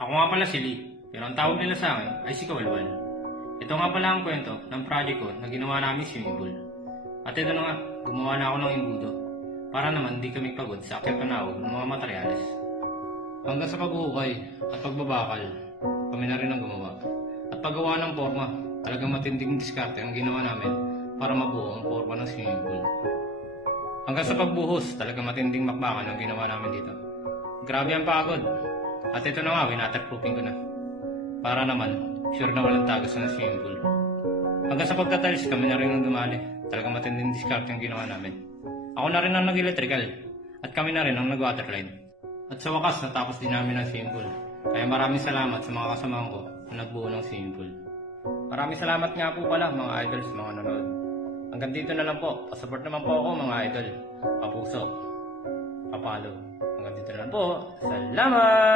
Ako nga pala si Lee, pero ang tawag nila sa akin ay si Kawalwal. Ito nga pala ang kwento ng project ko na ginawa namin swimming pool. At ito na nga, gumawa na ako ng imbudo para naman di kami pagod sa akyat panawag ng mga materyales. Hanggang sa paghuhukay at pagbabakal, kami na rin ang gumawa. At paggawa ng forma, talagang matinding diskarte ang ginawa namin para mabuo ang forma ng swimming pool. Hanggang sa pagbuhos, talagang matinding makbakan ang ginawa namin dito. Grabe ang pagod. At ito na nga, winaterproofing ko na. Para naman, sure na walang tagas ng swimming pool. Hanggang sa pagtatiles, kami na rin ang dumali. Talagang matinding diskarte ang ginawa namin. Ako na rin ang nag-electrical. At kami na rin ang nag-waterline. At sa wakas, natapos din namin ang swimming pool. Kaya maraming salamat sa mga kasamahan ko na nagbuo ng swimming pool. Maraming salamat nga po pala mga idol sa mga nanonood. Hanggang dito na lang po. Pasupport naman po ako mga idol. Papuso. Papalo. Hanggang dito na lang po. Salamat!